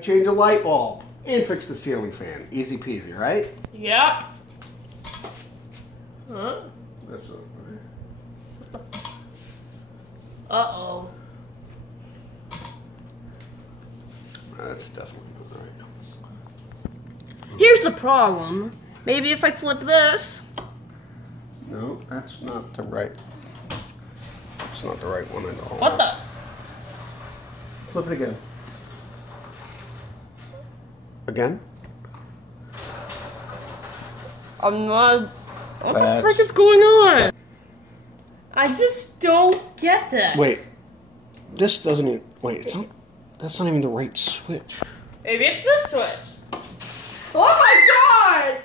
Change a light bulb and fix the ceiling fan. Easy peasy, right? Yep. Huh? That's it. Uh-oh. That's definitely not right. Here's the problem. Maybe if I flip this. No, that's not the right. It's not the right one at all. What the? Flip it again. Again? I'm not. What the frick is going on? I just don't get this. Wait. This doesn't even. Wait, it's not. That's not even the right switch. Maybe it's this switch. Oh my god!